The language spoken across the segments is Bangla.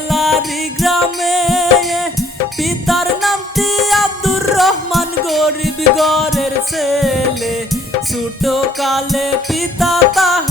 উপজেলারি গ্রামে পিতার নামটি আব্দুর রহমান? গরিব ঘরের ছেলে। ছোট কালে পিতা তাহার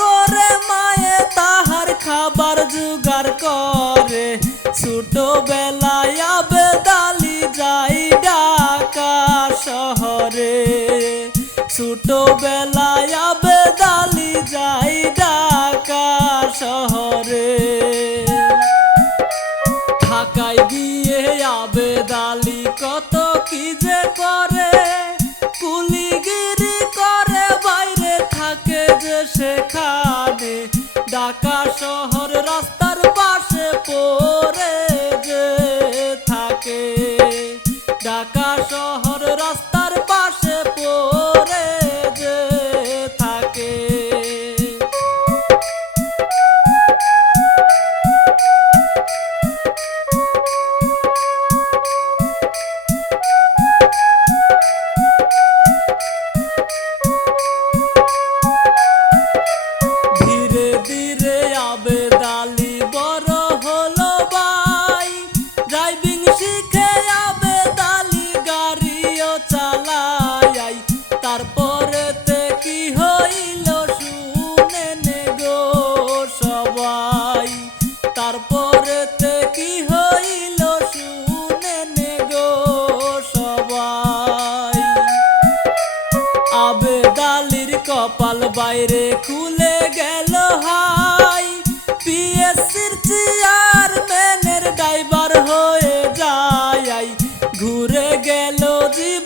করে মায়ে তাহার খাবার জোগাড় করে। ছোট বেলায় বেদালি যাই ঢাকা শহরে। ছোট শহর রাস্তার আবেদালির কপাল বাইরে খুলে গেল হাই। পিএসসির মেনের ড্রাইভার হয়ে যায়। ঘুরে গেল জীবন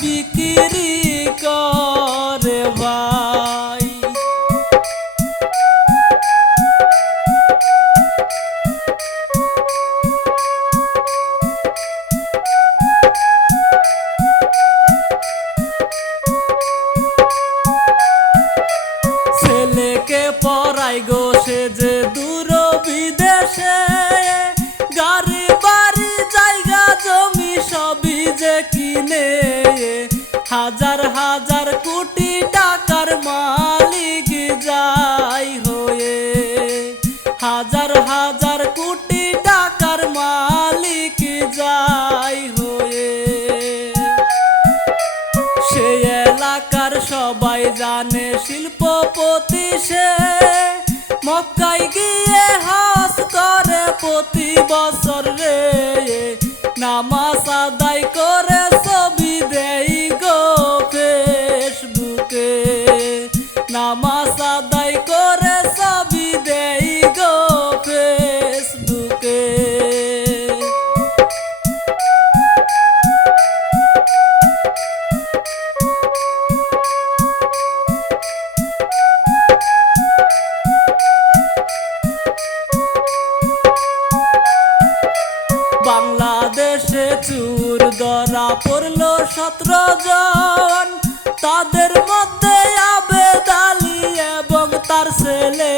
বিক্রি করে ভাই ছেলেকে পড়াই গো সে যে হাজার হাজার কোটি টাকার মালিক যাই হয়ে। হাজার হাজার কোটি টাকার মালিক যাই হয়ে। সে এলাকার সবাই জানে শিল্পপতি সে। মক্কায় গিয়ে করে যারা পড়ল সতেরো জন তাদের মধ্যে আবেদালি এবং তার ছেলে